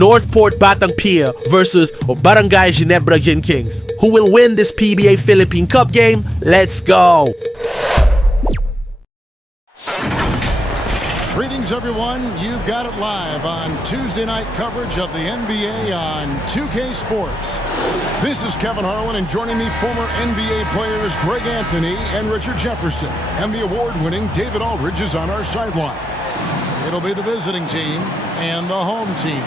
NORTHPORT Batang PIER versus Barangay Ginebra Kings. Who will win this PBA Philippine Cup game? Let's go! Greetings, everyone. You've got it live on Tuesday night coverage of the NBA on 2K Sports. This is Kevin Harlan, and joining me, former NBA players Greg Anthony and Richard Jefferson. And the award-winning David Aldridge is on our sideline. It'll be the visiting team and the home team.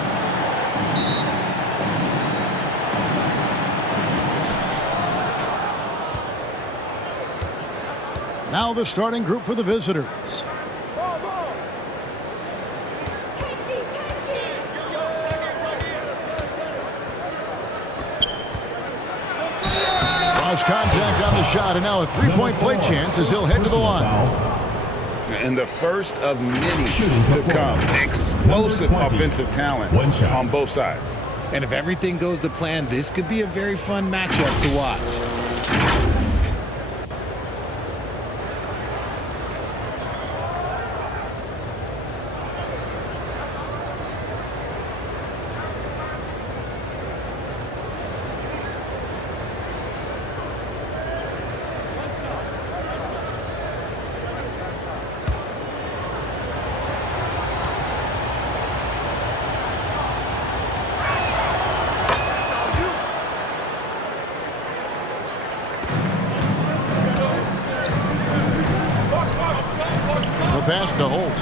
Now the starting group for the visitors. Contact on the shot, and now a three-point play chance as he'll head to the line. And the first of many to come. Explosive offensive talent on both sides. And if everything goes to plan, this could be a very fun matchup to watch. Pass to Holt.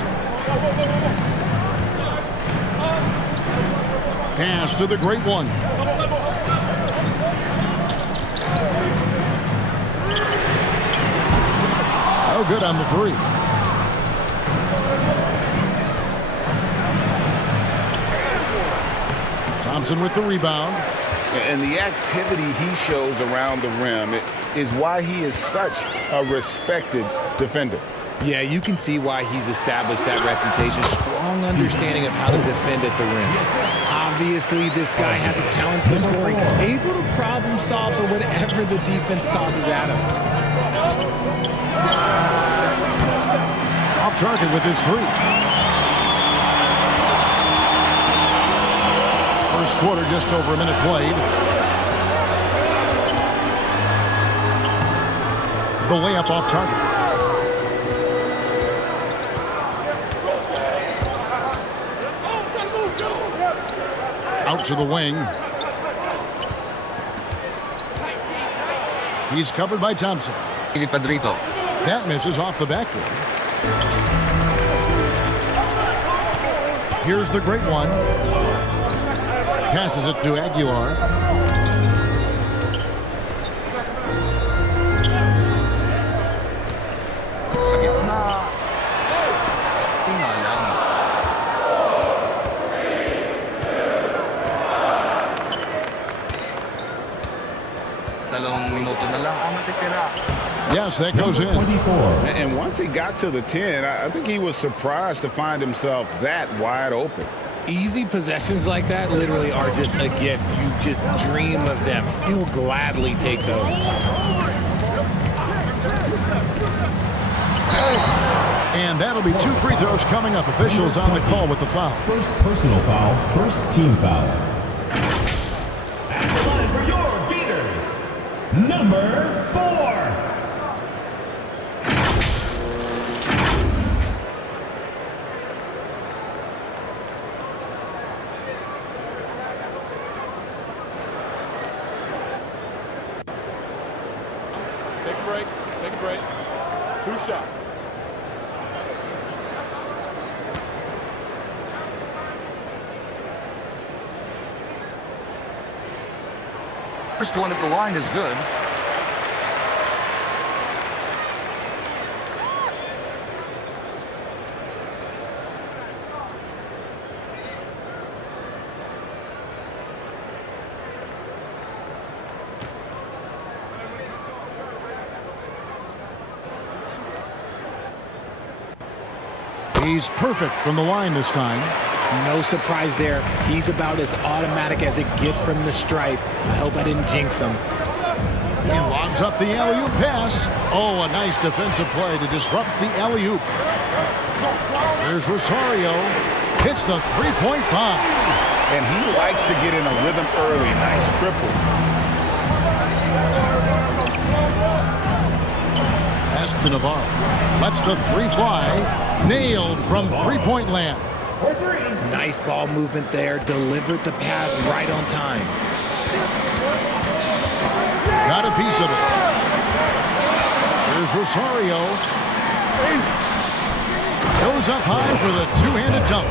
Pass to the great one. Oh, good on the three. Thompson with the rebound. And the activity he shows around the rim is why he is such a respected defender. Yeah, you can see why he's established that reputation. Strong understanding of how to defend at the rim. Obviously, this guy has a talent for scoring, able to problem solve for whatever the defense tosses at him. Off target with his three. First quarter, just over a minute played. The layup off target. Out to the wing. He's covered by Thompson. That misses off the backboard. Here's the great one. Passes it to Aguilar. Yes, that goes in. And once he got to the 10, I think he was surprised to find himself that wide open. Easy possessions like that literally are just a gift. You just dream of them. He'll gladly take those. And that'll be 2 free throws coming up. Officials on the call with the foul. First personal foul, first team foul. At the line for your Gators, number 4. Take a break. 2 shots. First one at the line is good. He's perfect from the line this time. No surprise there. He's about as automatic as it gets from the stripe. I hope I didn't jinx him. He lobs up the alley-oop pass. Oh, a nice defensive play to disrupt the alley-oop. Here's Rosario. Hits the three-point bomb. and he likes to get in a rhythm early. Nice triple. Pass to Navarro. Lets the three fly. Nailed from three-point land. Nice ball movement there. Delivered the pass right on time. Got a piece of it. Here's Rosario. Goes up high for the two-handed dunk.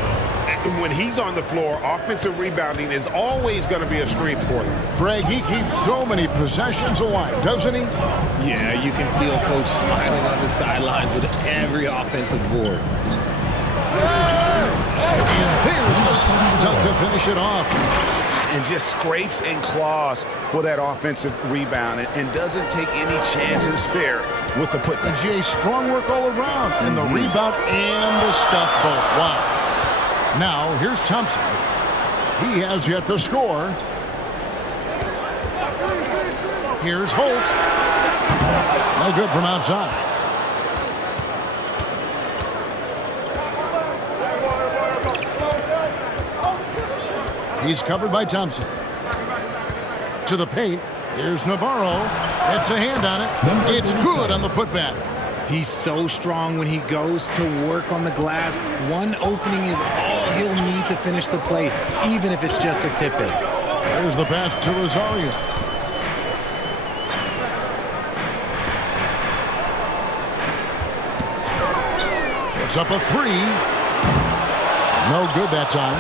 When he's on the floor, offensive rebounding is always going to be a strength for them. Greg, he keeps so many possessions alive, doesn't he? Yeah, you can feel Coach smiling on the sidelines with every offensive board. And there's the slam dunk to finish it off. And just scrapes and claws for that offensive rebound and doesn't take any chances there with the putback. Jay, strong work all around. And the rebound and the stuff both. Wow. Now, here's Thompson. He has yet to score. Here's Holt. No good from outside. He's covered by Thompson. To the paint. Here's Navarro. It's a hand on it. It's good on the putback. He's so strong when he goes to work on the glass. One opening is all he'll need to finish the play, even if it's just a tip-in. There's the pass to Rosario. It's up a three. No good that time.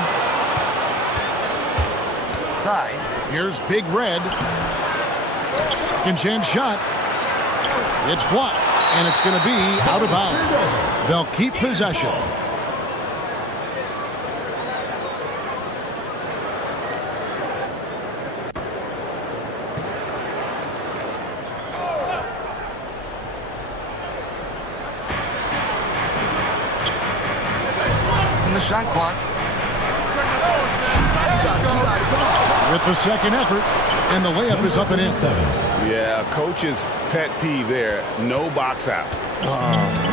9. Here's Big Red. Second chance shot. It's blocked, and it's going to be out of bounds. They'll keep possession. In the shot clock. With the second effort, and the layup is up and in. Yeah, coach's pet peeve there. No box out.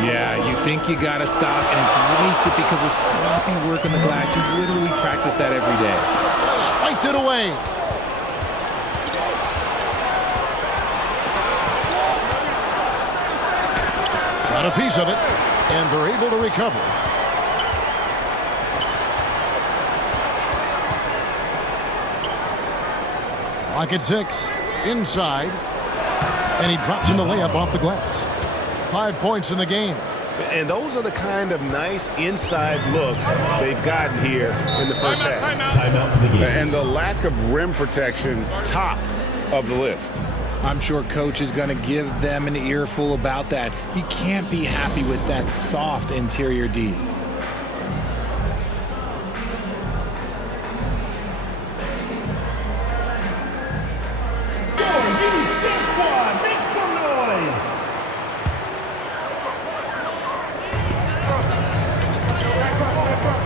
Yeah, you think you got to stop, and it's wasted because of sloppy work on the glass. You literally practice that every day. Swiped it away. Got a piece of it, and they're able to recover. Clock at 6. Inside. And he drops in the layup off the glass. 5 points in the game. And those are the kind of nice inside looks they've gotten here in the first half. Timeout for the game. And the lack of rim protection, top of the list. I'm sure Coach is going to give them an earful about that. He can't be happy with that soft interior D.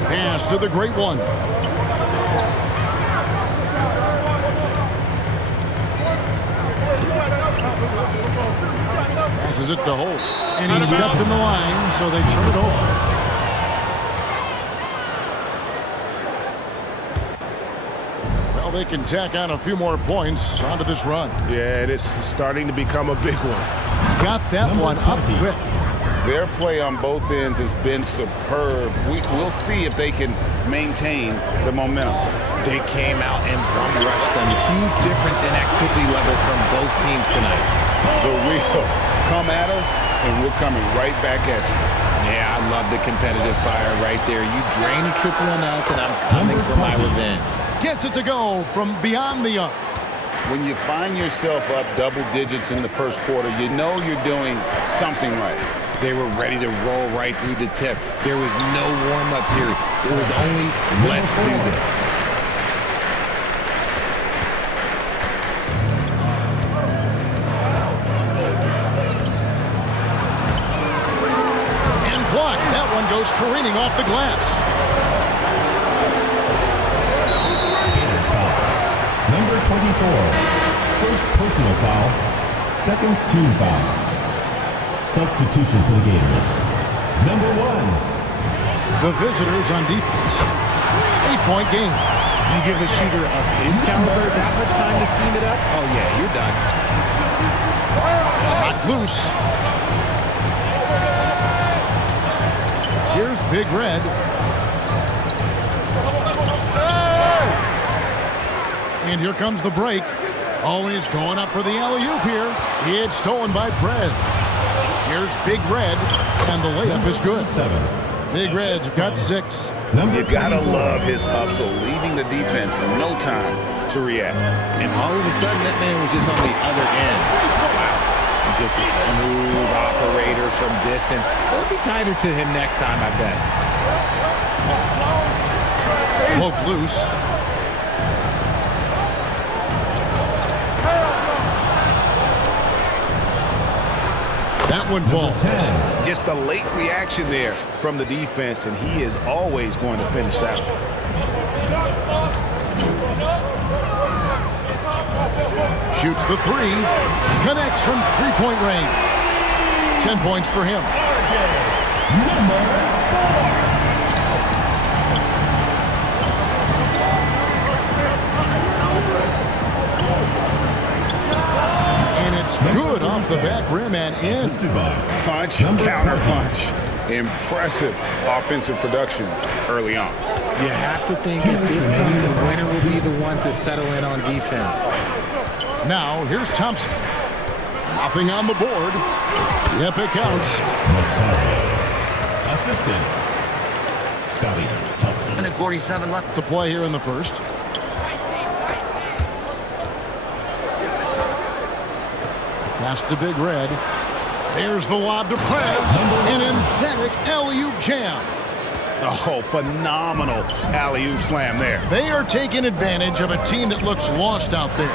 Pass to the great one. Passes it to Holt. And he stepped in the line, so they turn it over. Well, they can tack on a few more points onto this run. Yeah, it's starting to become a big one. Got that one up quick. Their play on both ends has been superb. We'll see if they can maintain the momentum. They came out and bum rushed them. Huge difference in activity level from both teams tonight. The real come at us, and we're coming right back at you. Yeah, I love the competitive fire right there. You drain a triple on us, and I'm coming for my revenge. Gets it to go from beyond the arc. When you find yourself up double digits in the first quarter, you know you're doing something right. They were ready to roll right through the tip. There was no warm-up period. There was only, let's do this. And blocked. That one goes careening off the glass. Number 24. First personal foul. Second team foul. Substitution for the Gators. Number 1. The visitors on defense. 8-point game. You give a shooter of his caliber that much time to seam it up, oh yeah, you're done. Knocked loose. Here's Big Red. And here comes the break. Always going up for the alley-oop here. It's stolen by Prez. Here's Big Red, and the layup is good. Big Red's got 6. You gotta love his hustle, leaving the defense no time to react. And all of a sudden, that man was just on the other end. Wow. Just a smooth operator from distance. It'll be tighter to him next time, I bet. Poke loose. That one falls. Just a late reaction there from the defense, and he is always going to finish that one. Shoots the 3. Connects from three-point range. 10 points for him. And it's good off the back rim and in. Punch, counter punch. Impressive offensive production early on. You have to think at this point the winner will be the one to settle in on defense. Now, here's Thompson. Nothing on the board. Yep, it counts. Assistant, Scotty Thompson. 1:47 left. To play here in the first. Pass to Big Red. There's the lob to Prez. An emphatic alley-oop jam. Oh, phenomenal alley-oop slam there. They are taking advantage of a team that looks lost out there.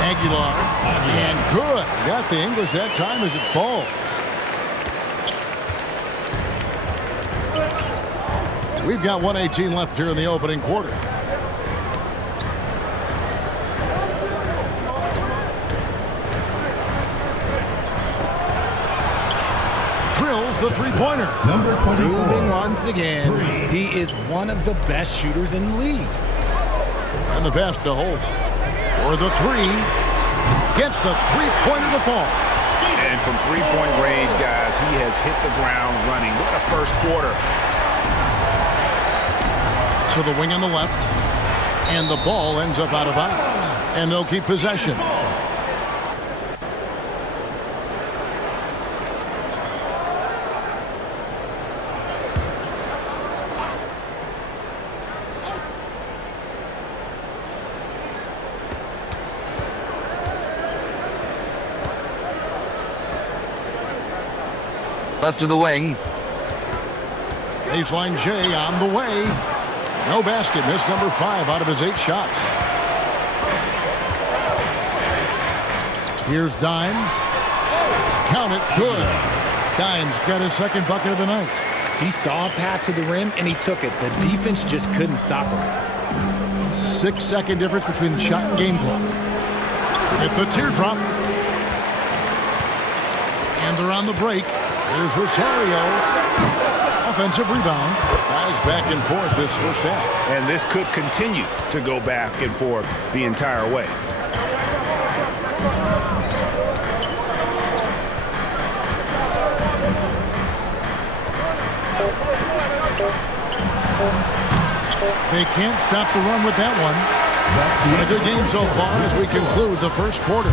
Aguilar, and good. Got the English that time as it falls. We've got 1:18 left here in the opening quarter. Drills the three-pointer. Number 24. Moving once again. He is one of the best shooters in the league. And the pass to Holt. For the 3. Gets the three-pointer to fall. And from three-point range, guys, he has hit the ground running. What a first quarter. To the wing on the left. And the ball ends up out of bounds. And they'll keep possession. Left to the wing. Baseline J on the way. No basket. Missed number 5 out of his 8 shots. Here's Dimes. Count it. Good. Dimes got his second bucket of the night. He saw a path to the rim, and he took it. The defense just couldn't stop him. 6-second difference between the shot and game clock. Hit the teardrop. And they're on the break. Here's Rosario. Offensive rebound. Guys back and forth this first half. And this could continue to go back and forth the entire way. They can't stop the run with that one. A good game so far as we conclude the first quarter.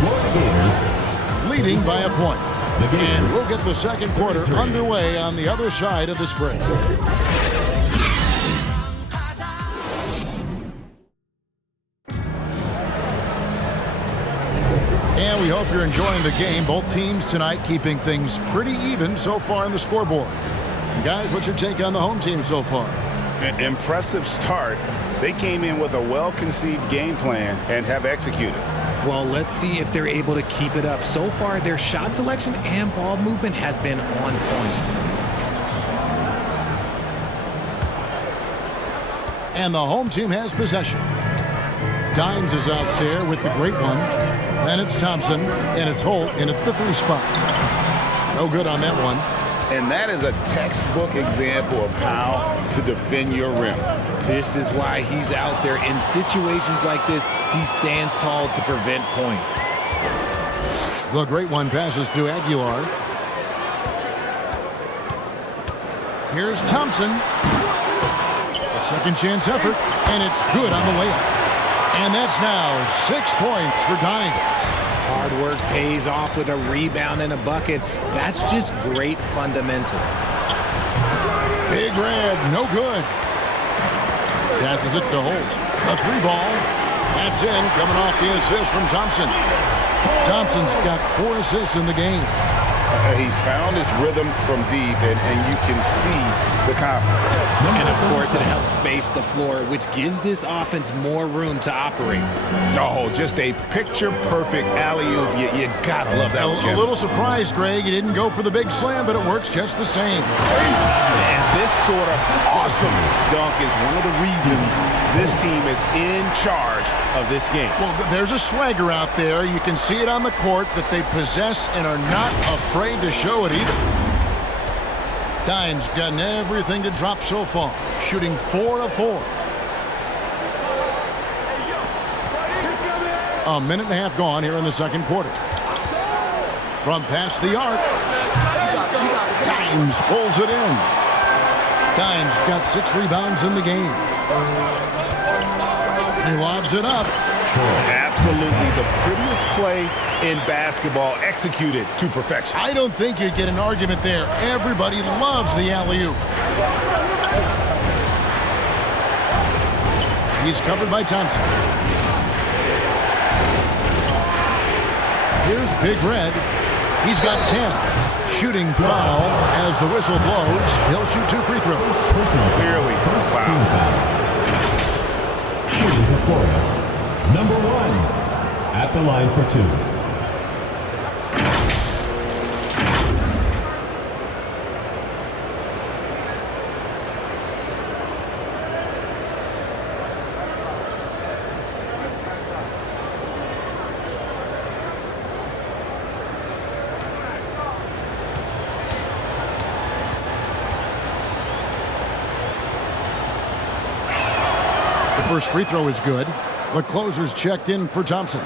Leading by a point. And we'll get the second quarter underway on the other side of this break. And we hope you're enjoying the game. Both teams tonight keeping things pretty even so far on the scoreboard. Guys, what's your take on the home team so far? An impressive start. They came in with a well-conceived game plan and have executed. Well, let's see if they're able to keep it up. So far, their shot selection and ball movement has been on point. And the home team has possession. Dimes is out there with the great one. Then it's Thompson, and it's Holt in at the 3 spot. No good on that one. And that is a textbook example of how to defend your rim. This is why he's out there. In situations like this, he stands tall to prevent points. The great one passes to Aguilar. Here's Thompson. A second chance effort, and it's good on the layup. And that's now 6 points for Gilas. Hard work pays off with a rebound and a bucket. That's just great fundamentals. Big Red, no good. Passes it to Holt. A 3-ball. That's in, coming off the assist from Thompson. Thompson's got 4 assists in the game. He's found his rhythm from deep, and you can see the confidence. And, of course, it helps space the floor, which gives this offense more room to operate. Oh, just a picture-perfect alley-oop. You gotta love that one. A little surprised, Greg. He didn't go for the big slam, but it works just the same. And this sort of awesome dunk is one of the reasons this team is in charge of this game. Well, there's a swagger out there. You can see it on the court that they possess and are not afraid to show it either. Dime's gotten everything to drop so far, shooting 4 of 4. A minute and a half gone here in the second quarter. From past the arc, Dimes pulls it in. Dimes got 6 rebounds in the game. He lobs it up. Absolutely the prettiest play in basketball, executed to perfection. I don't think you'd get an argument there. Everybody loves the alley-oop. He's covered by Thompson. Here's Big Red. He's got 10. Shooting foul as the whistle blows. He'll shoot 2 free throws. Clearly foul. Shooting for Florida. Number 1 at the line for 2. The first free throw is good. The closer's checked in for Thompson.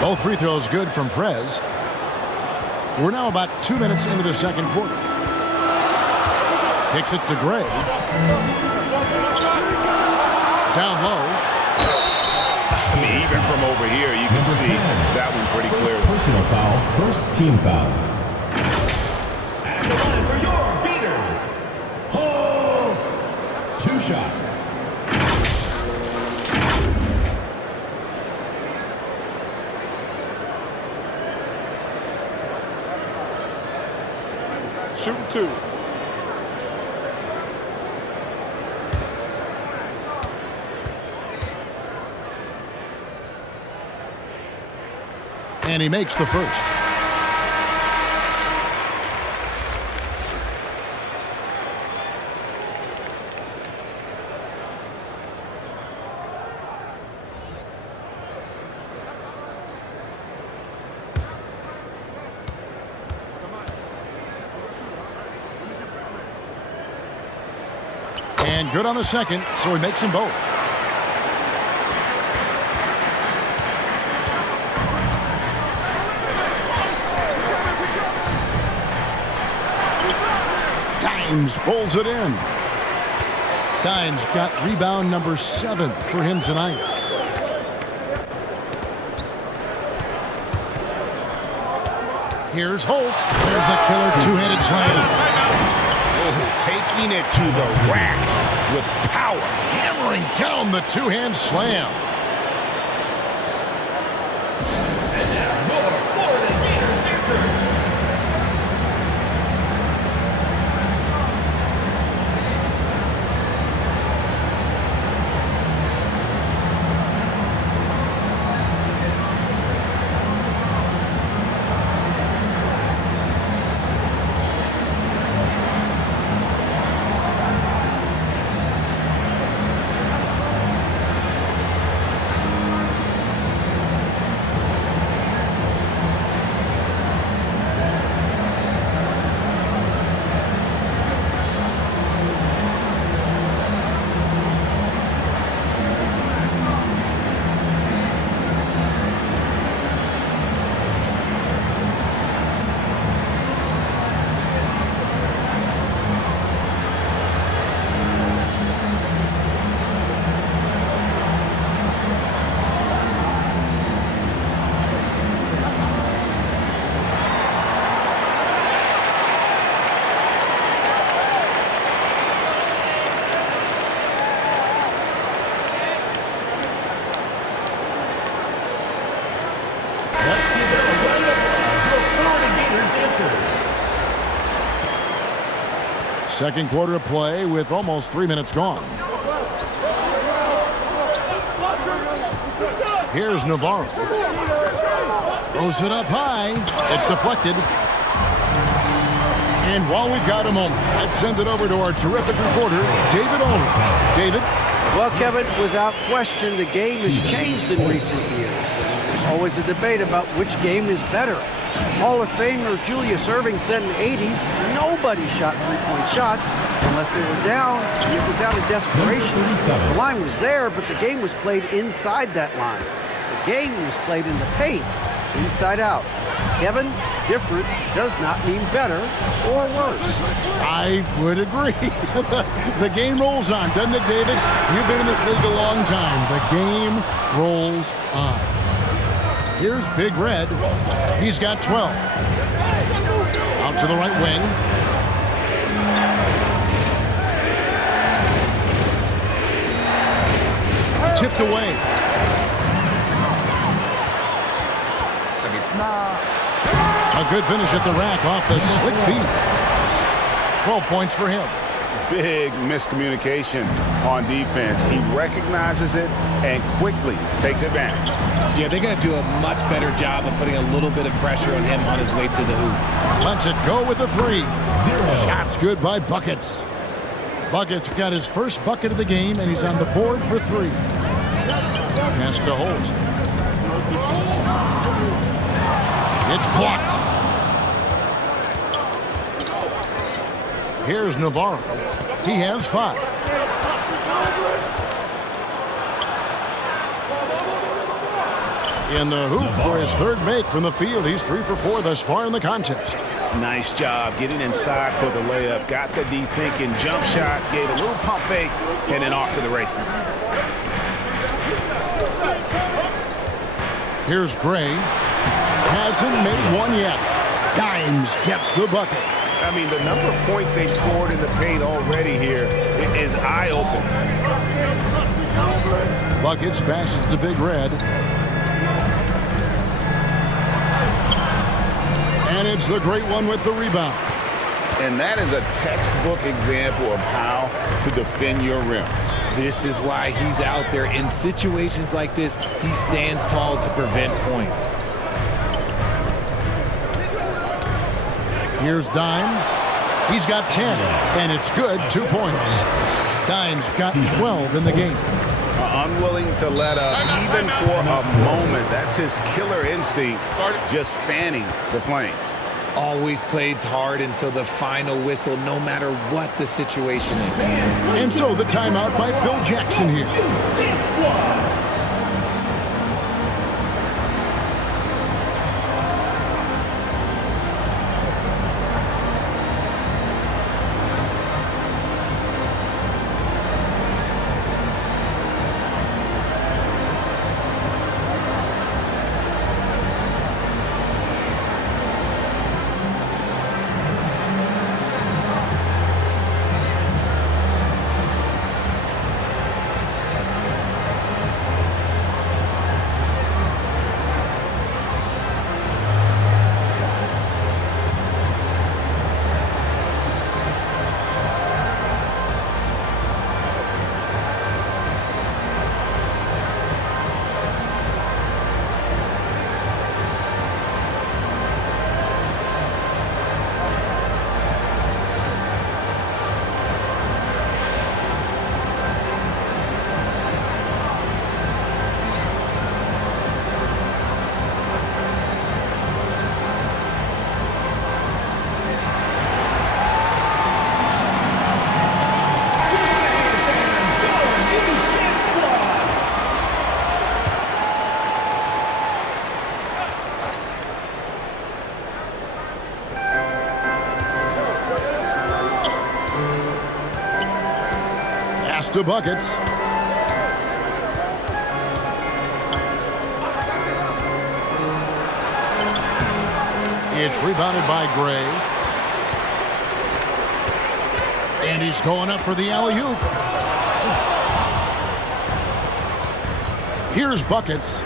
Both free throws good from Prez. We're now about 2 minutes into the second quarter. Kicks it to Gray. Down low. I mean, even from over here, you can see that one pretty clearly. Personal foul, first team foul. At the line for your Gators, Holt. 2 shots. Shooting 2. And he makes the first. And good on the second, so he makes them both. Dimes pulls it in. Dimes got rebound number 7 for him tonight. Here's Holt. There's the killer 2-handed slam. Oh, taking it to the rack with power. Hammering down the 2-hand slam. Second quarter of play with almost 3 minutes gone. Here's Navarro. Throws it up high. It's deflected. And while we've got a moment, let's send it over to our terrific reporter, David Olin. David? Well, Kevin, without question, the game has changed in recent years. And there's always a debate about which game is better. Hall of Famer Julius Erving said in the 80s, nobody shot three-point shots unless they were down. It was out of desperation. The line was there, but the game was played inside that line. The game was played in the paint, inside out. Kevin, different does not mean better or worse. I would agree. The game rolls on, doesn't it, David? You've been in this league a long time. The game rolls on. Here's Big Red. He's got 12. Out to the right wing. Tipped away. A good finish at the rack off the slick feet. 12 points for him. Big miscommunication on defense. He recognizes it and quickly takes advantage. Yeah, they're going to do a much better job of putting a little bit of pressure on him on his way to the hoop. Lets it go with a 3. Shots good by Buckets. Buckets got his first bucket of the game, and he's on the board for 3. Pass to Holt. It's blocked. Here's Navarro. He has 5. In the hoop for his third make from the field. He's 3 for 4 thus far in the contest. Nice job getting inside for the layup. Got the D thinking jump shot, gave a little pump fake, and then off to the races. Here's Gray. Hasn't made one yet. Dimes gets the bucket. I mean, the number of points they've scored in the paint already here is eye-opening. Buckets passes to Big Red. And it's the great one with the rebound. And that is a textbook example of how to defend your rim. This is why he's out there. In situations like this, he stands tall to prevent points. Here's Dimes. He's got 10, and it's good. 2 points. Dimes got 12 in the game. Unwilling to let up even for a moment. That's his killer instinct, just fanning the flames. Always plays hard until the final whistle, no matter what the situation is. And so the timeout by Phil Jackson here. To Buckets. It's rebounded by Gray. And he's going up for the alley-oop. Here's Buckets.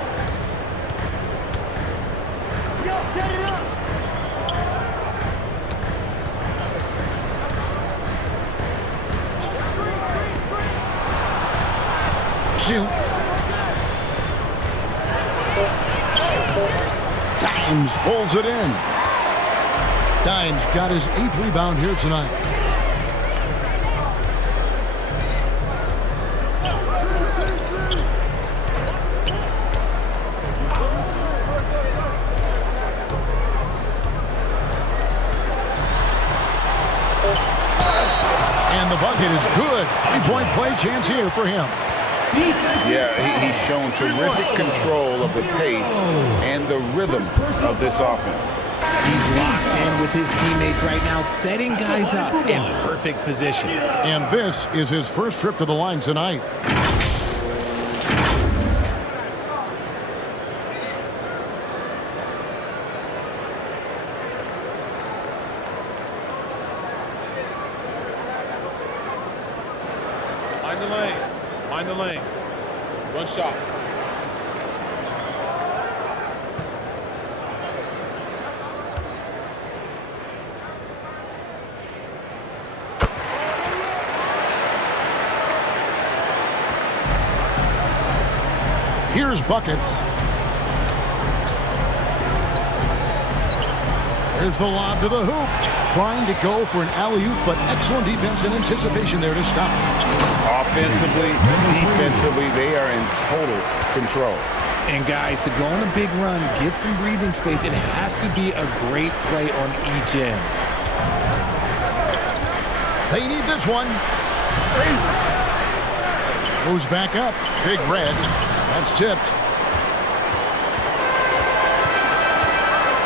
shoot. Dimes pulls it in. Dimes got his 8th rebound here tonight. And the bucket is good. 3-point play chance here for him. Yeah, he's shown terrific control of the pace and the rhythm of this offense. He's locked in with his teammates right now, setting guys up in perfect position. And this is his first trip to the line tonight. Mind the lanes. Mind the lanes. One shot. Here's buckets. There's the lob to the hoop. Trying to go for an alley-oop, but excellent defense and anticipation there to stop. Offensively, defensively, they are in total control. And guys, to go on a big run, get some breathing space, it has to be a great play on each end. They need this one. Goes back up. Big red. That's tipped.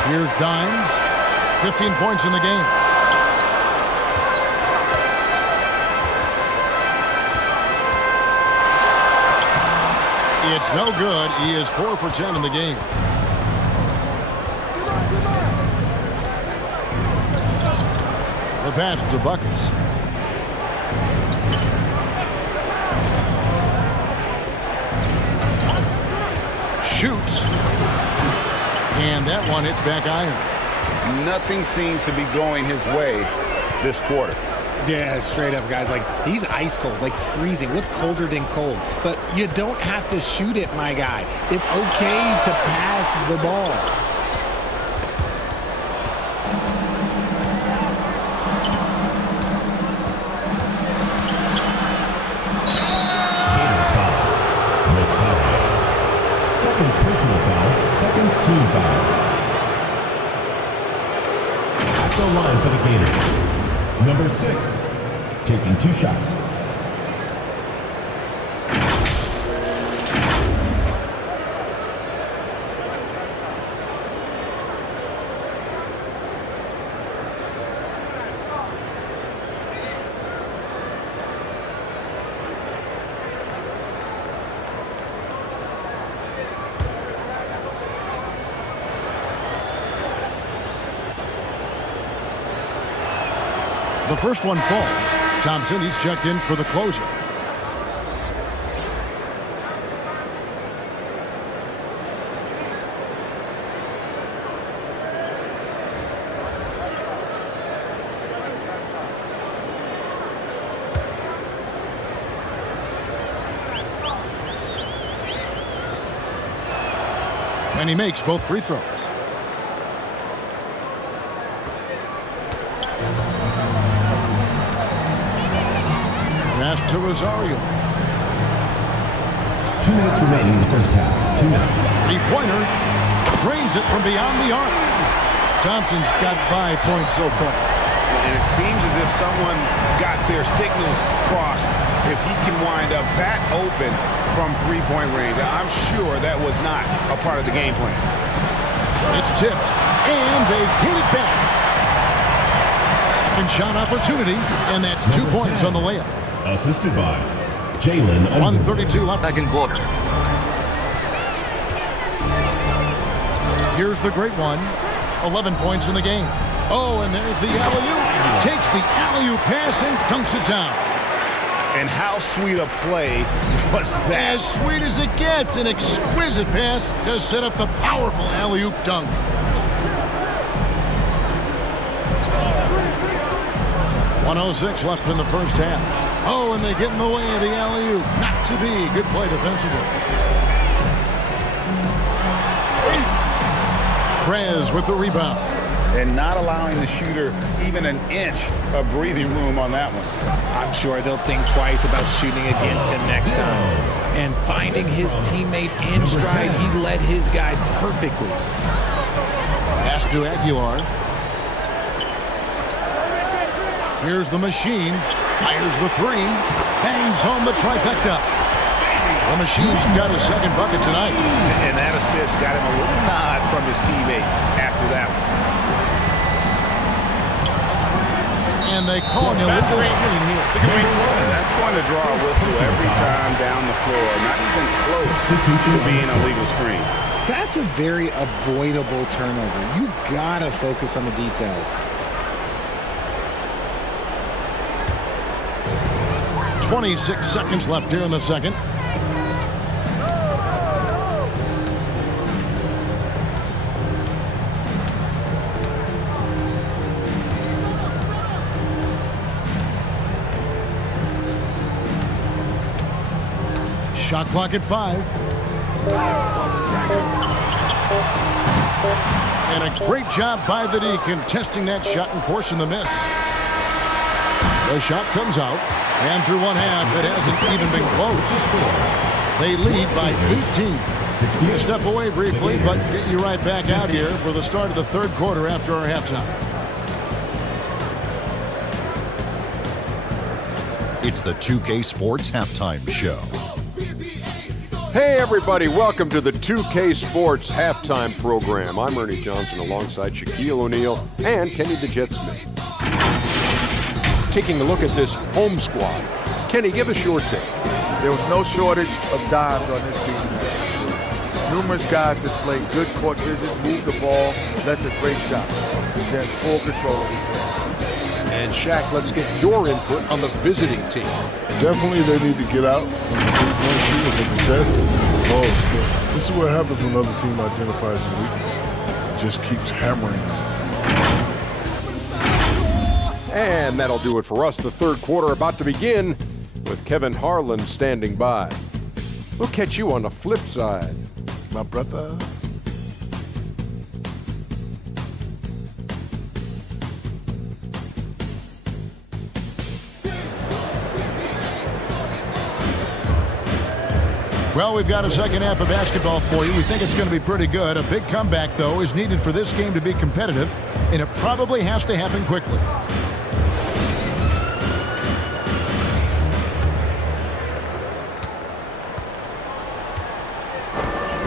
Here's Dimes. 15 points in the game. It's no good. He is 4 for 10 in the game. The pass to buckets. Shoots. And that one hits back iron. Nothing seems to be going his way this quarter. Yeah, straight up, guys. Like, he's ice cold, like freezing. What's colder than cold? But you don't have to shoot it, my guy. It's okay to pass the ball. Gators foul. Messiah. Second personal foul. Second team foul. At the line for the Gators. Number 6, taking 2 shots. The first one falls. Thompson, he's checked in for the closer. And he makes both free throws. Pass to Rosario. 2 minutes remaining in the first half. 2 minutes. Three-pointer. Drains it from beyond the arc. Thompson's got 5 points so far. And it seems as if someone got their signals crossed if he can wind up that open from three-point range. I'm sure that was not a part of the game plan. It's tipped, and they get it back. Second shot opportunity, and that's 2 points on the layup. Assisted by Jalen. 1:32 left. Second quarter. Here's the great one. 11 points in the game. Oh, and there's the alley-oop. Takes the alley-oop pass and dunks it down. And how sweet a play was that? As sweet as it gets. An exquisite pass to set up the powerful alley-oop dunk. .106 left in the first half. Oh, and they get in the way of the alley-oop. Not to be. Good play defensively. Prez with the rebound. And not allowing the shooter even an inch of breathing room on that one. I'm sure they'll think twice about shooting against him next time. And finding his teammate in stride, he led his guy perfectly. Pass to Aguilar. Here's the machine. Fires the three. Bangs home the trifecta. The machine's got his second bucket tonight. And that assist got him a little nod from his teammate after that one. And they call an illegal screen here. And that's going to draw a whistle every time down the floor. Not even close to being a legal screen. That's a very avoidable turnover. You gotta focus on the details. 26 seconds left here in the second. Shot clock at 5. And a great job by the D contesting that shot and forcing the miss. The shot comes out, and through one half, it hasn't even been close. They lead by 18. We'll step away briefly, but get you right back out here for the start of the third quarter after our halftime. It's the 2K Sports Halftime Show. Hey everybody, welcome to the 2K Sports Halftime Program. I'm Ernie Johnson alongside Shaquille O'Neal and Kenny the Jet Smith. Taking a look at this home squad. Kenny, give us your take. There was no shortage of dimes on this team. Numerous guys displayed good court vision, moved the ball, led to great shots. They're in full control of this game. And Shaq, let's get your input on the visiting team. Definitely they need to get out. This is what happens when another team identifies the weakness. It just keeps hammering. And that'll do it for us. The third quarter about to begin with Kevin Harlan standing by. We'll catch you on the flip side. My brother. Well, we've got a second half of basketball for you. We think it's going to be pretty good. A big comeback, though, is needed for this game to be competitive, and it probably has to happen quickly.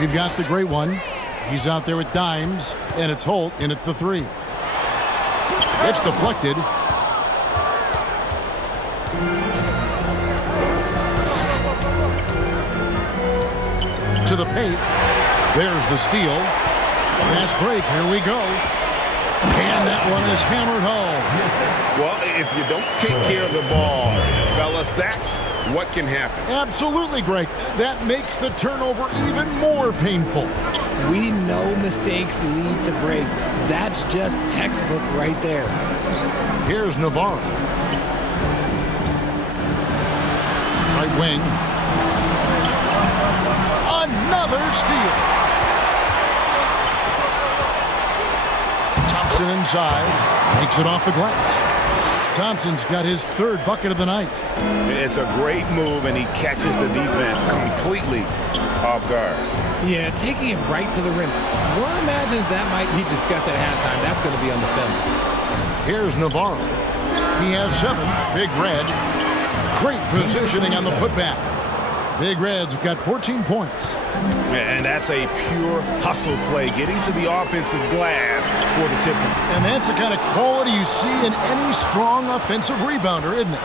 We've got the great one. He's out there with dimes, and it's Holt in at the three. It's deflected. To the paint. There's the steal. Fast break. Here we go. And that one is hammered home. Well, if you don't take care of the ball, fellas, that's what can happen. Absolutely, Greg. That makes the turnover even more painful. We know mistakes lead to breaks. That's just textbook right there. Here's Navarro. Right wing. Another steal. Thompson inside. Takes it off the glass. Thompson's got his third bucket of the night. It's a great move, and he catches the defense completely off guard. Yeah, taking it right to the rim. One imagines that might be discussed at halftime. That's going to be on the film. Here's Navarro. He has 7. Big Red. Great positioning on the putback. Big Red's got 14 points. And that's a pure hustle play, getting to the offensive glass for the tip. And that's the kind of quality you see in any strong offensive rebounder, isn't it?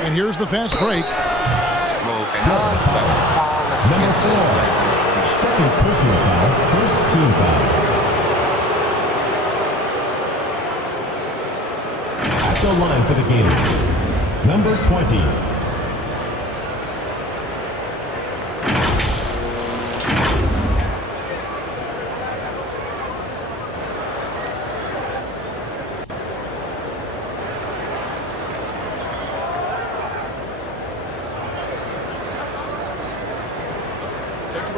And here's the fast break. Number 4, second personal foul, first team foul. At the line for the Gators, number 20.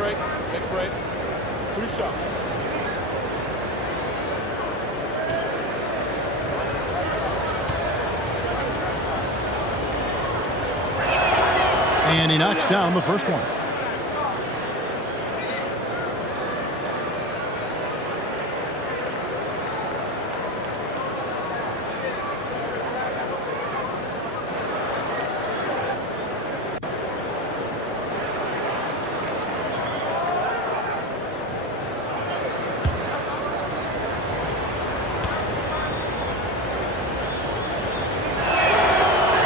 break. Take a break. 2 shots. And he knocks down the first one.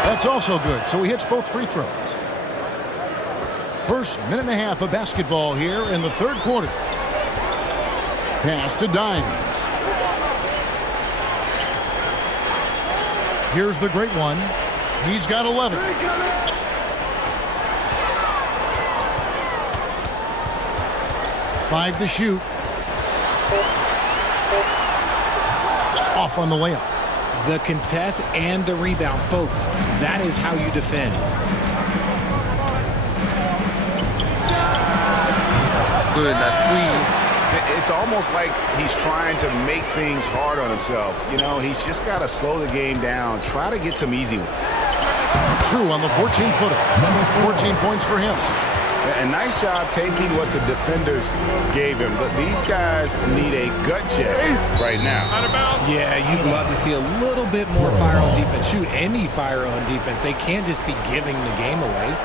That's also good, so he hits both free throws. First minute and a half of basketball here in the third quarter. Pass to Dimes. Here's the great one. He's got 11. Five to shoot. Off on the layup. The contest and the rebound, folks. That is how you defend. Good, that 3. It's almost like he's trying to make things hard on himself. You know, he's just got to slow the game down. Try to get some easy ones. True on the 14-footer. 14 points for him. And nice job taking what the defenders gave him. But these guys need a gut check right now. Yeah, you'd love to see a little bit more fire on defense. Shoot, any fire on defense. They can't just be giving the game away.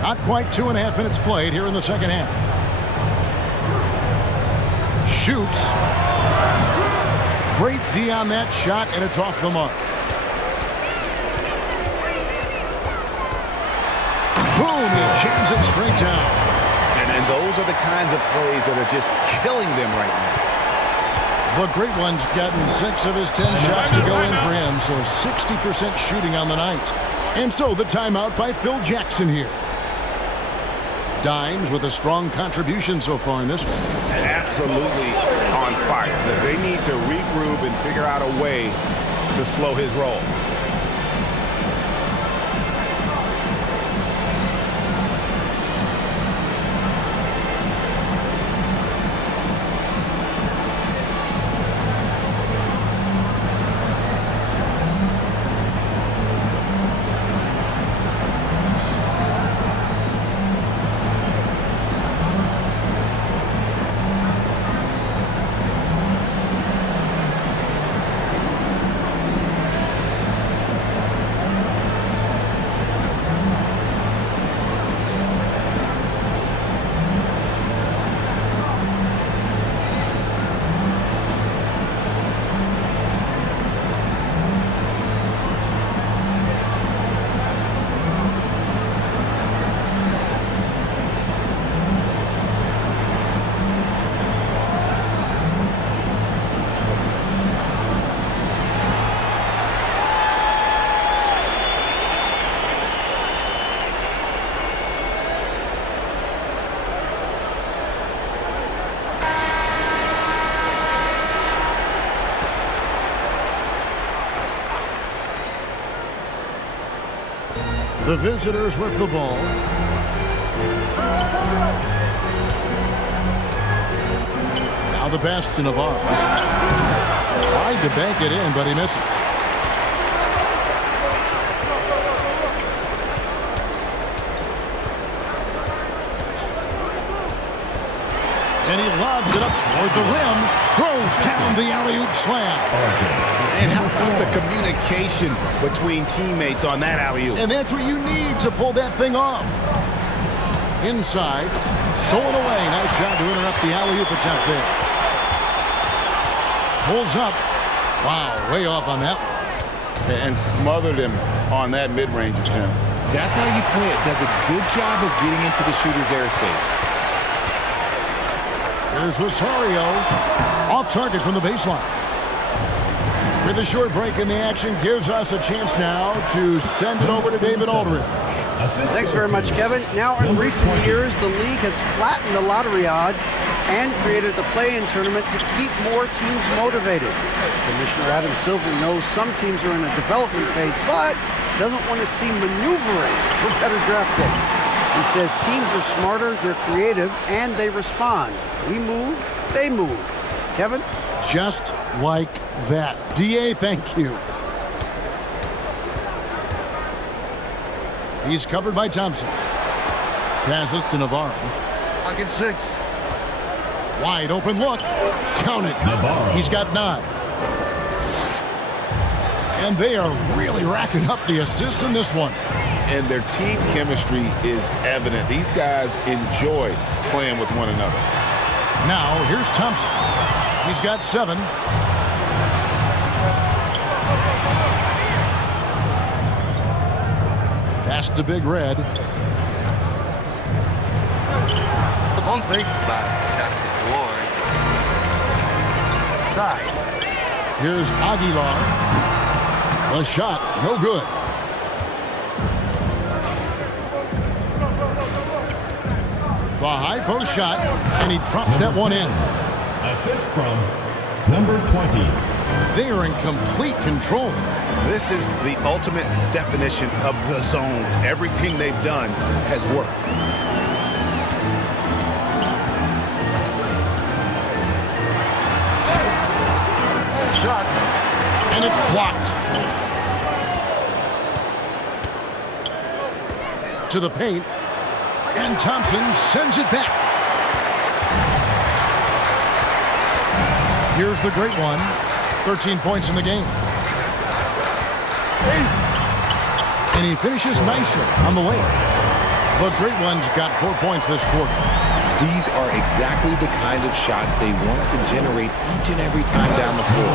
Not quite 2.5 minutes played here in the second half. Shoots. Great D on that shot, and it's off the mark. Boom! He jams it straight down. And those are the kinds of plays that are just killing them right now. The great one's gotten 6 of his 10 shots to go in for him, so 60% shooting on the night. And so the timeout by Phil Jackson here. Dimes with a strong contribution so far in this one. Absolutely on fire. They need to regroup and figure out a way to slow his roll. The visitors with the ball. Now the pass to Navarro. Tried to bank it in, but he misses. And he lobs it up toward the rim. Throws down the alley-oop slam. And how about the communication between teammates on that alley-oop? And that's what you need to pull that thing off. Inside. Stolen away. Nice job to interrupt the alley-oop attempt there. Pulls up. Wow, way off on that one. And smothered him on that mid-range attempt. That's how you play it. Does a good job of getting into the shooter's airspace. Here's Rosario. Off target from the baseline. With a short break in the action, gives us a chance now to send it over to David Aldridge. Thanks very much, Kevin. Now, in recent years, the league has flattened the lottery odds and created the play-in tournament to keep more teams motivated. Commissioner Adam Silver knows some teams are in a development phase, but doesn't want to see maneuvering for better draft picks. He says teams are smarter, they're creative, and they respond. We move, they move. Kevin? Just like that. DA, thank you. He's covered by Thompson. Passes to Navarro. Pocket 6. Wide open look. Count it. Navarro. He's got 9. And they are really racking up the assists in this one. And their team chemistry is evident. These guys enjoy playing with one another. Now, here's Thompson. He's got 7. Pass to Big Red. The pump fake, but that's it. Ward. 9. Here's Aguilar. A shot, no good. The high post shot, and he drops that one in. Assist from number 20. They are in complete control. This is the ultimate definition of the zone. Everything they've done has worked. Shot. And it's blocked. To the paint. And Thompson sends it back. Here's the great one. 13 points in the game. And he finishes nicely on the layup. The great one's got 4 points this quarter. These are exactly the kind of shots they want to generate each and every time down the floor.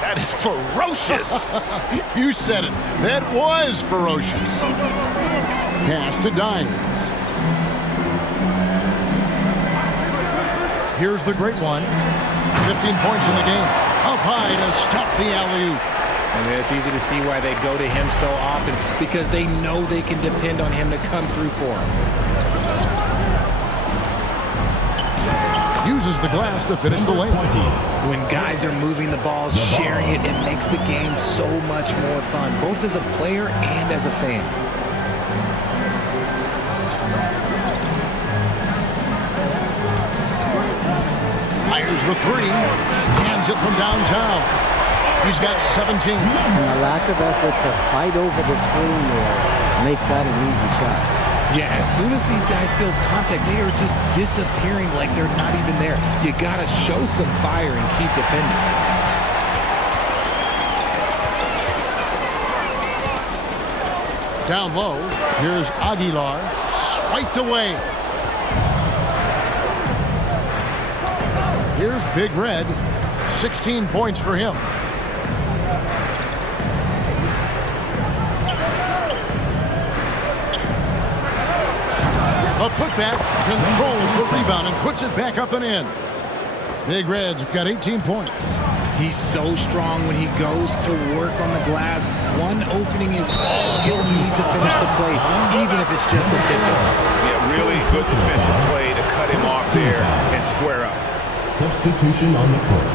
That is ferocious. You said it. That was ferocious. Pass to Dyers. Here's the great one. 15 points in the game. Up high to stuff the alley-oop. And it's easy to see why they go to him so often, because they know they can depend on him to come through for them. Uses the glass to finish the layup. When guys are moving the ball, sharing it, it makes the game so much more fun, both as a player and as a fan. Fires the 3. Hands it from downtown. He's got 17. And the lack of effort to fight over the screen there makes that an easy shot. Yeah, as soon as these guys feel contact, they are just disappearing like they're not even there. You got to show some fire and keep defending. Down low, here's Aguilar. Swiped away. Here's Big Red. 16 points for him. A putback, controls the rebound and puts it back up and in. Big Red's got 18 points. He's so strong when he goes to work on the glass. One opening is all he'll need to finish the play, even if it's just a tip-off. Yeah, really good defensive play to cut him off there and square up. Substitution on the court.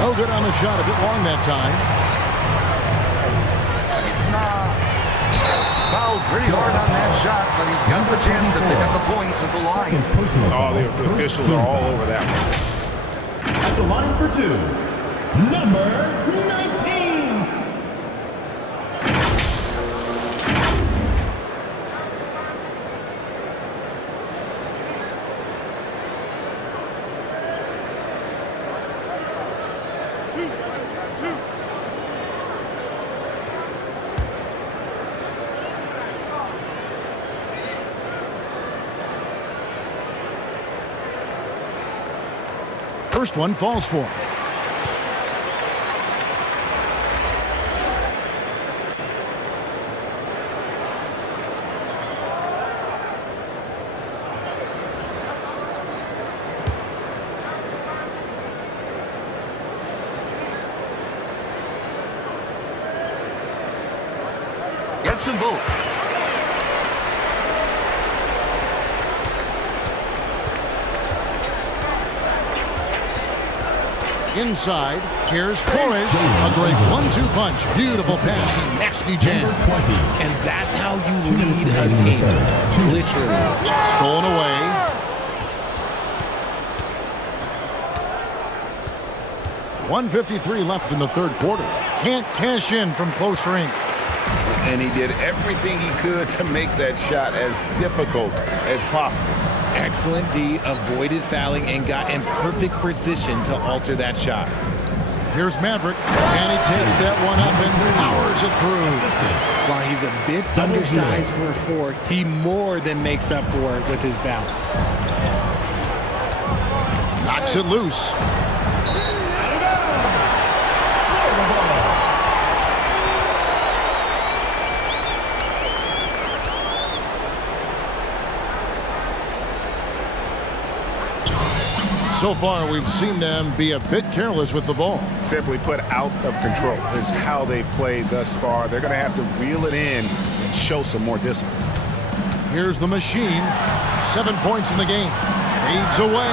No good on the shot, a bit long that time. Fouled pretty hard on that shot, but he's got the chance to pick up the points at the line. Oh, the officials are all over that one. At the line for 2, number 19. First one falls for him. Gets them both. Inside, here's Flores. A great 1-2 punch. Beautiful pass and nasty jam. And that's how you lead a team. Literally. Stolen away. .153 left in the third quarter. Can't cash in from close range. And he did everything he could to make that shot as difficult as possible. Excellent D, avoided fouling and got in perfect position to alter that shot. Here's Maverick, and he takes that one up and powers it through. While he's a bit undersized for a 4, he more than makes up for it with his bounce. Knocks it loose. So far, we've seen them be a bit careless with the ball. Simply put, out of control is how they've played thus far. They're going to have to reel it in and show some more discipline. Here's the machine. 7 points in the game. Fades away.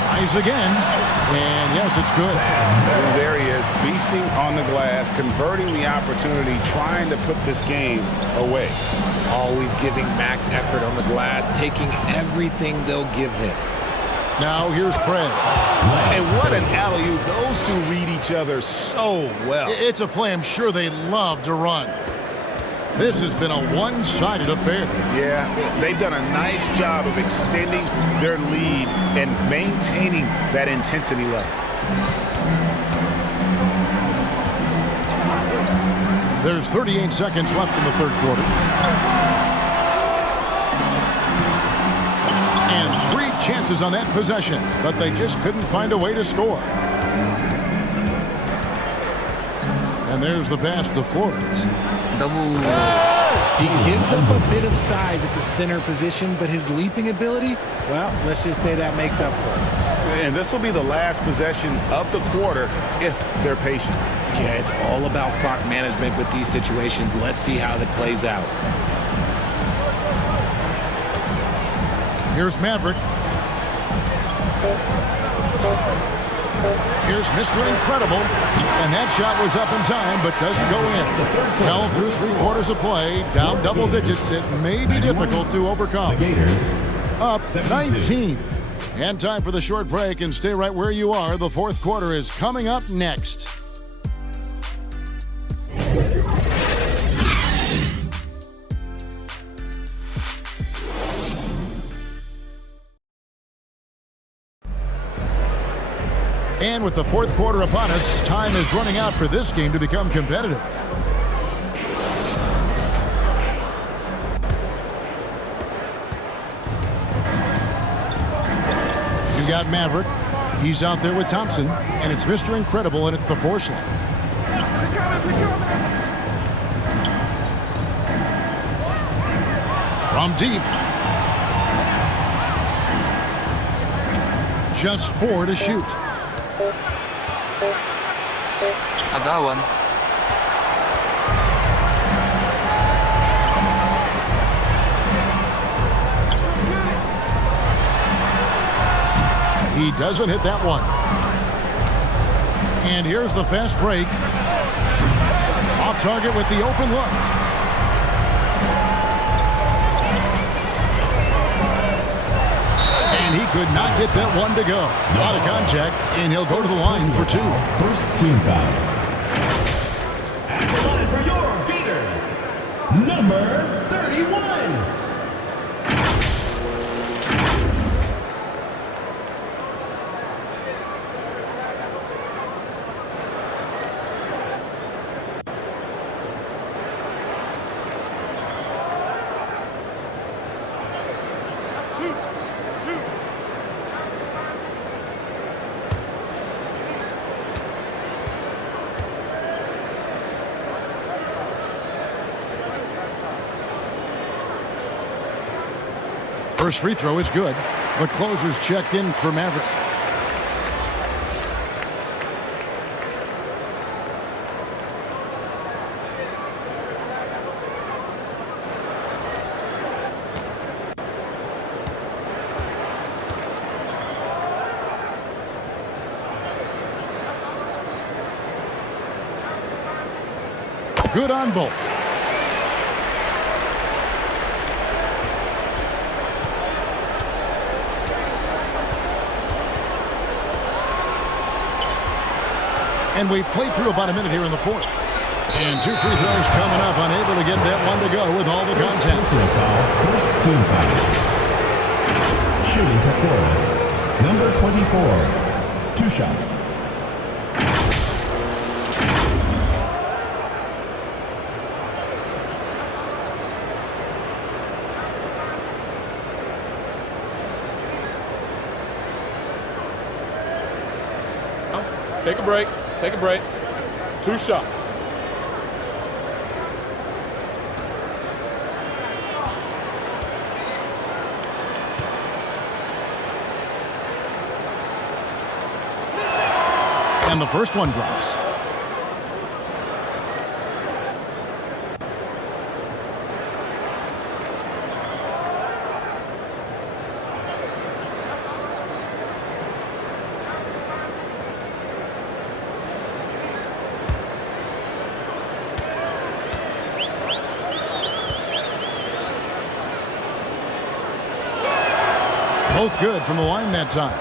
Tries again. And yes, it's good. And there he is, beasting on the glass, converting the opportunity, trying to put this game away. Always giving max effort on the glass, taking everything they'll give him. Now here's Prez. And what an alley-oop. Those two read each other so well. It's a play I'm sure they love to run. This has been a one-sided affair. Yeah, they've done a nice job of extending their lead and maintaining that intensity level. There's 38 seconds left in the third quarter. And 3 chances on that possession, but they just couldn't find a way to score. And there's the pass to Flores. He gives up a bit of size at the center position, but his leaping ability, well, let's just say that makes up for it. And this will be the last possession of the quarter if they're patient. Yeah, it's all about clock management with these situations. Let's see how that plays out. Here's Maverick. Here's Mr. Incredible. And that shot was up in time, but doesn't go in. Fell through 3/4 of play, down double digits. It may be difficult to overcome. Up 19. And time for the short break, and stay right where you are. The fourth quarter is coming up next. And with the fourth quarter upon us, time is running out for this game to become competitive. You got Maverick. He's out there with Thompson, and it's Mr. Incredible at the force line. From deep. Just 4 to shoot. Agawan. He doesn't hit that one. And here's the fast break. Off target with the open look. And he could not get that one to go. Out of contact, and he'll go to the line for 2. First team foul. At the line for your Gators, number 31. First free throw is good. The closer's checked in for Maverick. Good on both. And we've played through about a minute here in the fourth. And 2 free throws coming up, unable to get that one to go with all the contact. First team foul. Shooting for Florida, number 24. 2 shots. Take a break. Take a break. 2 shots. And the first one drops. Both good from the line that time.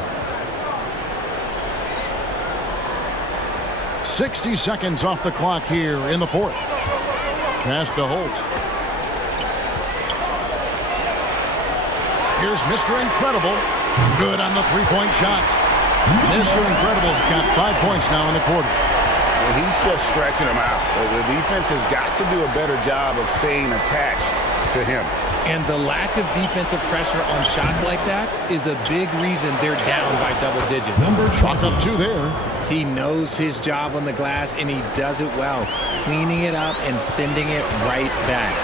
60 seconds off the clock here in the fourth. Pass to Holt. Here's Mr. Incredible. Good on the three-point shot. Mr. Incredible's got 5 points now in the quarter. Well, he's just stretching them out. The defense has got to do a better job of staying attached to him. And the lack of defensive pressure on shots like that is a big reason they're down by double digits. Chalk up 2 there. He knows his job on the glass, and he does it well, cleaning it up and sending it right back.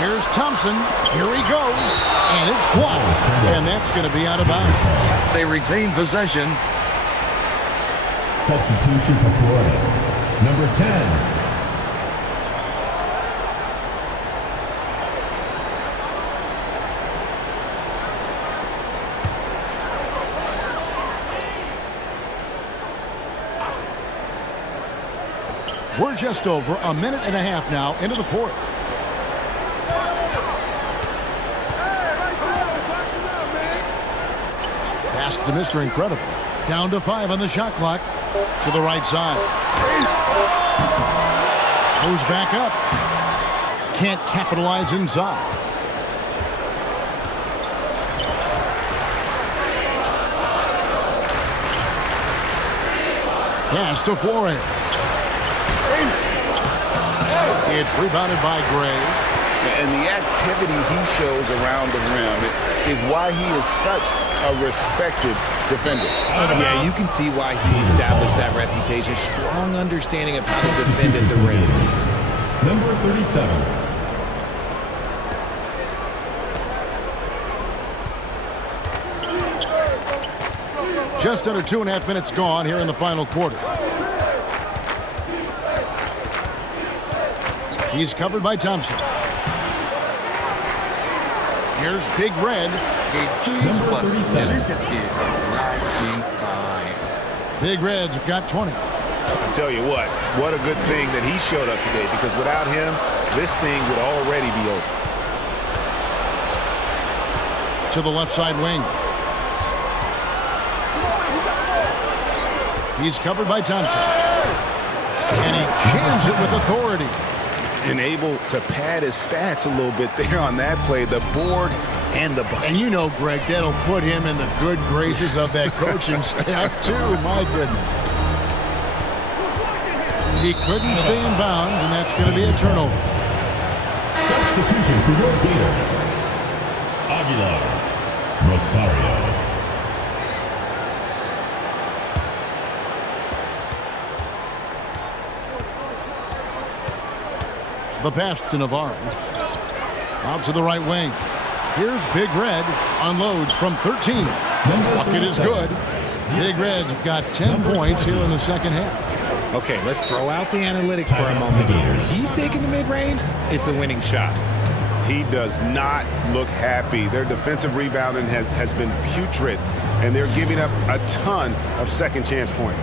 Here's Thompson. Here he goes. And it's blocked. And that's going to be out of bounds. They retain possession. Substitution for Florida, number 10. We're just over a minute and a half now into the fourth. Pass to Mr. Incredible. Down to 5 on the shot clock. To the right side. Goes back up. Can't capitalize inside. Pass to Flores. It's rebounded by Gray. And the activity he shows around the rim is why he is such a respected defender. Yeah, you can see why he's established that reputation. Strong understanding of how to defend at the rim. Number 37. Just under 2.5 minutes gone here in the final quarter. He's covered by Thompson. Here's Big Red. Big Red's got 20. I tell you what a good thing that he showed up today, because without him, this thing would already be over. To the left side wing. He's covered by Thompson. And he jams it with authority. And able to pad his stats a little bit there on that play, the board and the bucket. And you know, Greg, that'll put him in the good graces of that coaching staff, too. My goodness. He couldn't stay in bounds, and that's going to be a turnover. Substitution for your Gators. Aguilar. Rosario. The pass to Navarro. Out to the right wing. Here's Big Red. Unloads from 13. Bucket is good. Big Red's got 10 points here in the second half. Okay, let's throw out the analytics for a moment. When he's taking the mid-range, it's a winning shot. He does not look happy. Their defensive rebounding has been putrid, and they're giving up a ton of second chance points.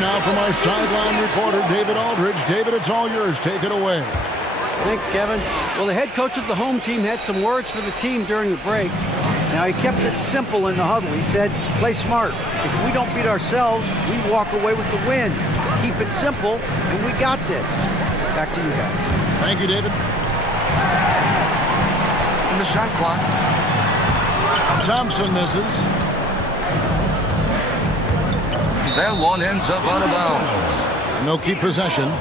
now from our sideline reporter, David Aldridge. David, it's all yours. Take it away. Thanks, Kevin. Well, the head coach of the home team had some words for the team during the break. Now, he kept it simple in the huddle. He said, play smart. If we don't beat ourselves, we walk away with the win. Keep it simple, and we got this. Back to you guys. Thank you, David. In the shot clock. Thompson misses. That one ends up out of bounds. And they'll keep possession.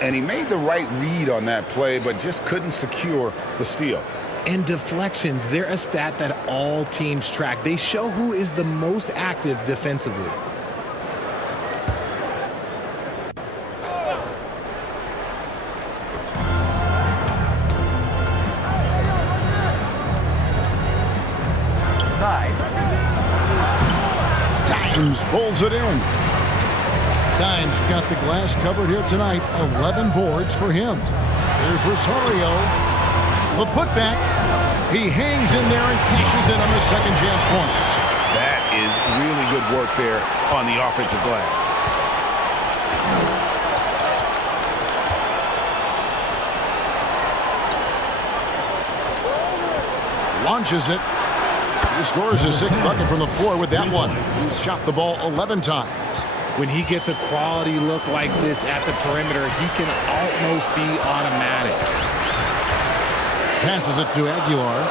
And he made the right read on that play, but just couldn't secure the steal. And deflections, they're a stat that all teams track. They show who is the most active defensively. Dimes pulls it in. Dimes got the glass covered here tonight. 11 boards for him. Here's Rosario. The putback. He hangs in there and cashes in on the second chance points. That is really good work there on the offensive glass. Launches it. He scores his sixth bucket from the floor with that one. He's shot the ball 11 times. When he gets a quality look like this at the perimeter, he can almost be automatic. Passes it to Aguilar.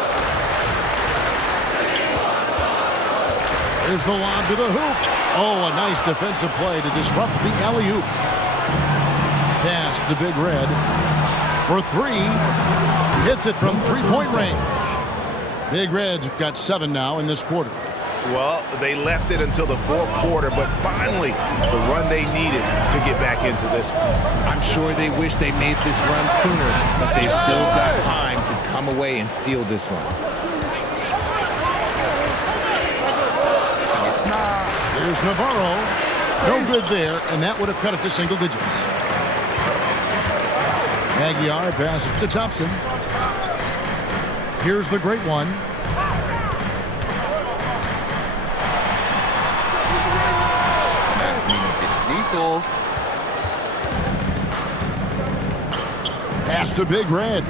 Here's the lob to the hoop. Oh, a nice defensive play to disrupt the alley-oop. Pass to Big Red for three. Hits it from three-point range. Big Red's got 7 now in this quarter. Well, they left it until the fourth quarter, but finally the run they needed to get back into this one. I'm sure they wish they made this run sooner, but they've still got time to come away and steal this one. Here's Navarro. No good there, and that would have cut it to single digits. Aguilar passes to Thompson. Here's the great one. Pass to Big Red.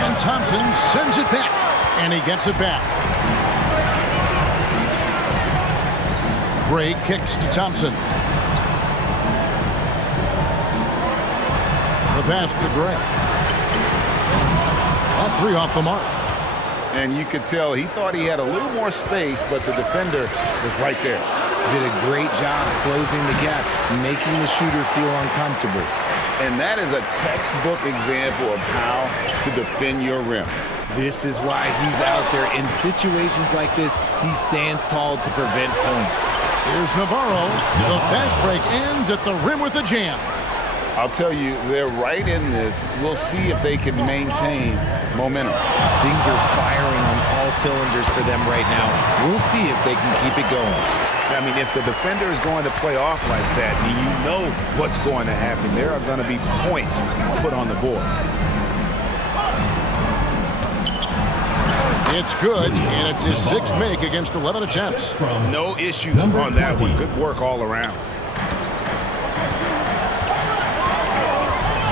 And Thompson sends it back. And he gets it back. Gray kicks to Thompson. The pass to Gray. That three off the mark. And you could tell he thought he had a little more space, but the defender was right there. Did a great job closing the gap, making the shooter feel uncomfortable. And that is a textbook example of how to defend your rim. This is why he's out there. In situations like this, he stands tall to prevent points. Here's Navarro. The fast break ends at the rim with a jam. I'll tell you, they're right in this. We'll see if they can maintain momentum. Things are firing on all cylinders for them right now. We'll see if they can keep it going. I mean, if the defender is going to play off like that, then you know what's going to happen. There are going to be points put on the board. It's good, and it's his sixth make against 11 attempts. No issues on that one. Good work all around.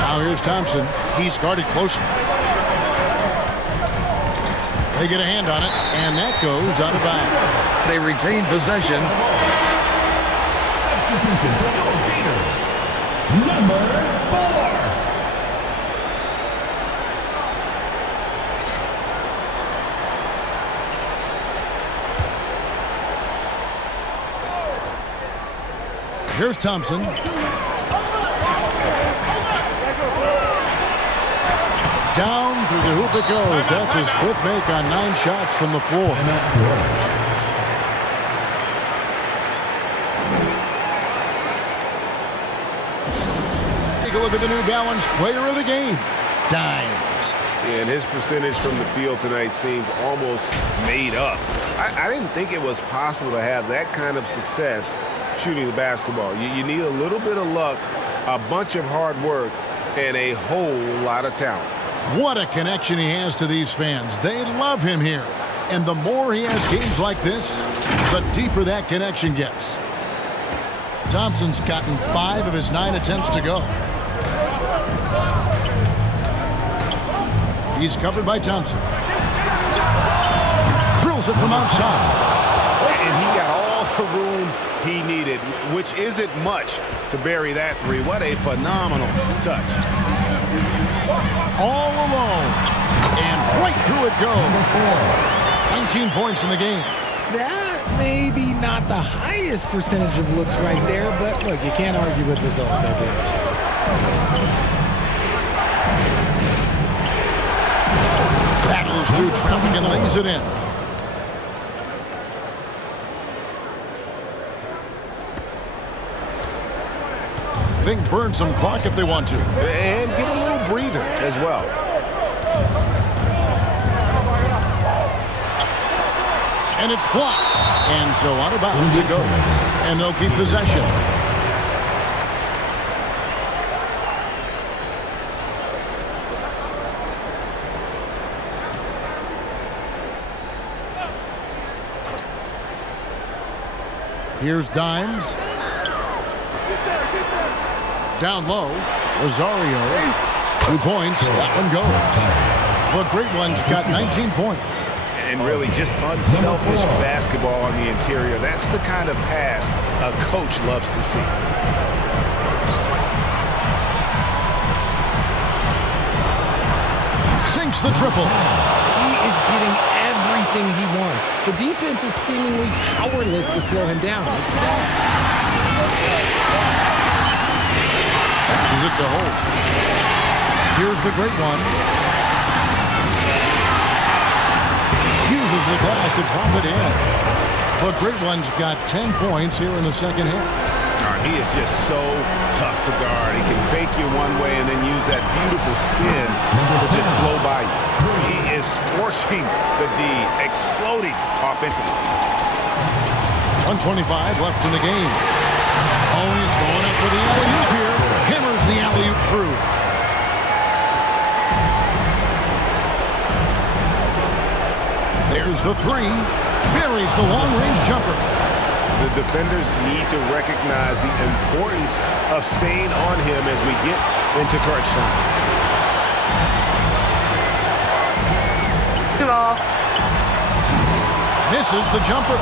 Now here's Thompson. He's guarded closely. They get a hand on it, and that goes out of bounds. They retain possession. Substitution for your Gators, number 4. Here's Thompson. Down through the hoop it goes. That's his fifth make on 9 shots from the floor. Take a look at the New Balance player of the game, Dimes. And his percentage from the field tonight seems almost made up. I didn't think it was possible to have that kind of success shooting the basketball. You need a little bit of luck, a bunch of hard work, and a whole lot of talent. What a connection he has to these fans. They love him here. And the more he has games like this, the deeper that connection gets. Thompson's gotten 5 of his 9 attempts to go. He's covered by Thompson. Drills it from outside. And he got all the room he needed, which isn't much to bury that 3. What a phenomenal touch. All alone. And right through it goes. 19 points in the game. That may be not the highest percentage of looks right there, but look, you can't argue with results, I guess. Battles through traffic and lays it in. They can burn some clock if they want to. And get a little breather as well. And it's blocked. And so out of bounds it goes. And they'll keep possession. Here's Dimes. Down low. Rosario. 2 points. That one goes. The great one's got 19 points. And really just unselfish basketball on the interior. That's the kind of pass a coach loves to see. Sinks the triple. He is getting everything he wants. The defense is seemingly powerless to slow him down. It's sad. Passes it to Holt. Here's the great one. Uses the glass to drop it in. The great one's got 10 points here in the second half. He is just so tough to guard. He can fake you one way and then use that beautiful spin to just blow by you. He is scorching the D, exploding offensively. 1:25 left in the game. Oh, he's going up for the alley-oop here. Hammers the alley-oop through. There's the 3. Buries the long-range jumper. The defenders need to recognize the importance of staying on him as we get into crunch time. Misses the jumper.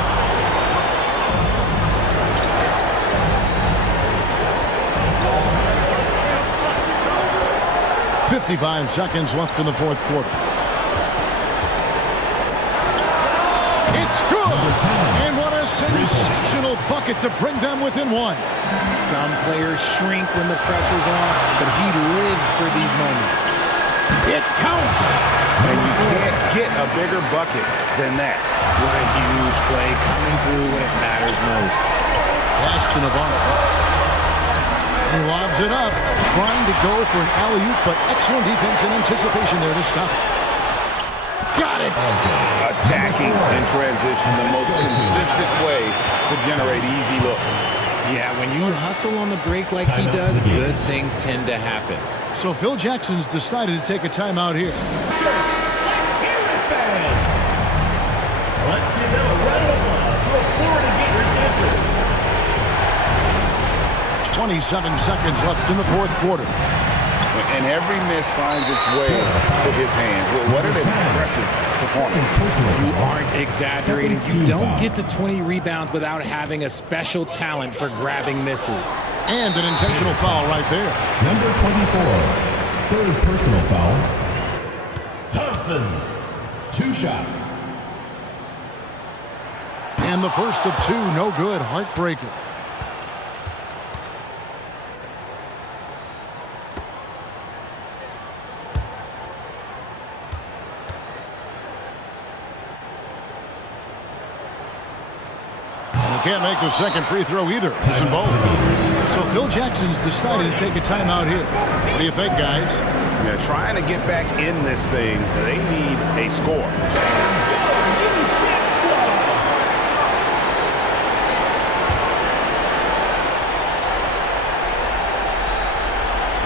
.55 seconds left in the fourth quarter. It's good! And what a sensational bucket to bring them within 1. Some players shrink when the pressure's on, but he lives for these moments. It counts! And you can't get a bigger bucket than that. What a huge play coming through when it matters most. Pass to Navarro. He lobs it up, trying to go for an alley-oop, but excellent defense and anticipation there to stop it. Got it! Attacking in transition, the most consistent way to generate easy looks. Yeah, when you hustle on the break like he does, good things tend to happen. So Phil Jackson's decided to take a timeout here. Let's hear it, fans! Let's give them a round of applause for Florida Gators dancers. 27 seconds left in the fourth quarter. And every miss finds its way to his hands. What an impressive performance. You aren't exaggerating. You don't get to 20 rebounds without having a special talent for grabbing misses. And an intentional foul right there. Number 24, third personal foul. Thompson, 2 shots. And the first of 2, no good. Heartbreaker. Can't make the second free throw either. Missing both. So Phil Jackson's decided to take a timeout here. What do you think, guys? Yeah, trying to get back in this thing, they need a score.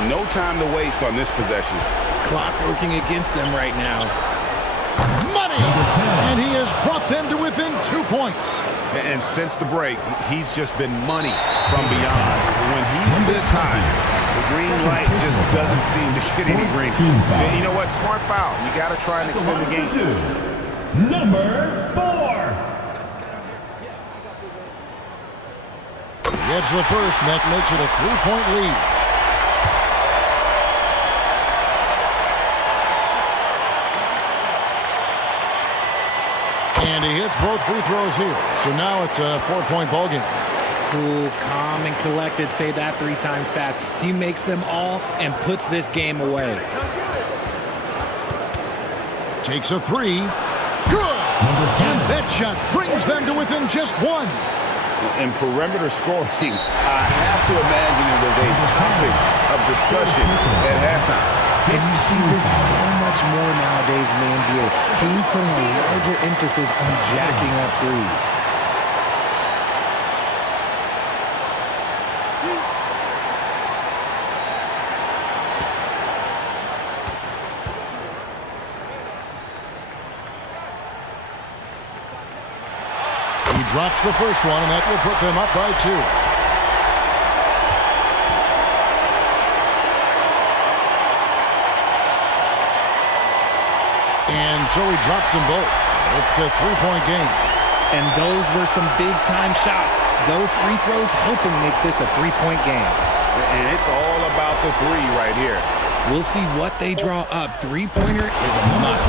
No time to waste on this possession. Clock working against them right now. money. And he has brought them to within 2 points. And since the break, he's just been money from beyond. When he's this high, the green light just doesn't seem to get any green. You know what? Smart foul. You got to try and extend the game. Number 4. Gets the first, and that makes it a 3-point lead. And he hits both free throws here. So now it's a 4-point ball game. Cool, calm, and collected. Say that 3 times fast. He makes them all and puts this game away. Takes a 3. Good! And that shot brings them to within just 1. In perimeter scoring, I have to imagine it was a topic of discussion at halftime. And you see this so much more nowadays in the NBA. Teams putting a larger emphasis on jacking up threes. He drops the first one, and that will put them up by 2. And so he drops them both. It's a 3-point game. And those were some big-time shots. Those free throws helping make this a 3-point game. And it's all about the 3 right here. We'll see what they draw up. 3-pointer is a must.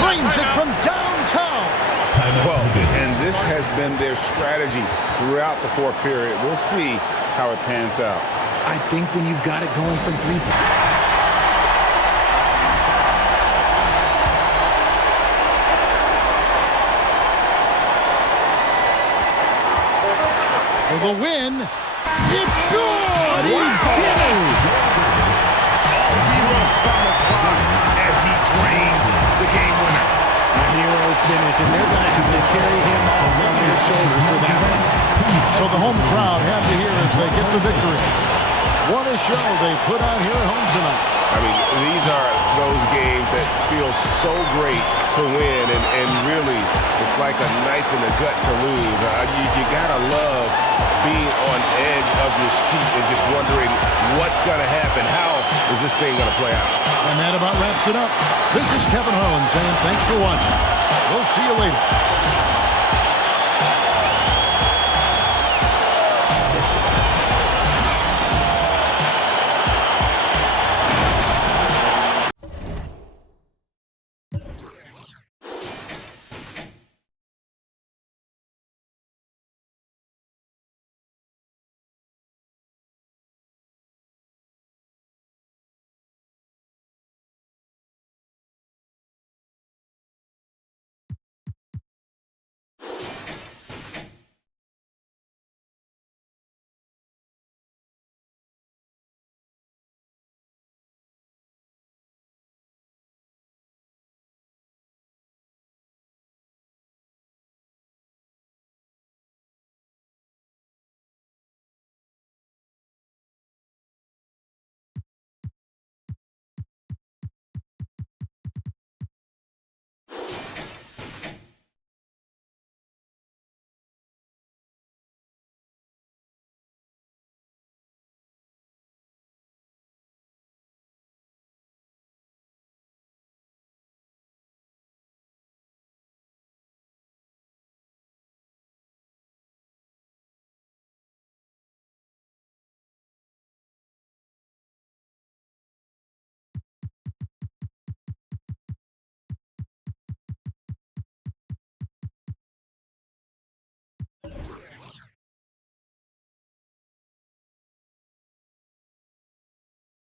Frames it from downtown. Well, and this has been their strategy throughout the 4th period. We'll see how it pans out. I think when you've got it going from 3 points. For the win, it's good! He did it! All zeros on the clock as he drains the game winner. The hero's finish, and they're going to have to carry him off on their shoulders for that one. So the home crowd happy here as they get the victory. What a show they put on here at home tonight. I mean, these are those games that feel so great to win, and really, it's like a knife in the gut to lose. You gotta love being on edge of your seat and just wondering what's gonna happen. How is this thing gonna play out? And that about wraps it up. This is Kevin Harlan saying thanks for watching. We'll see you later.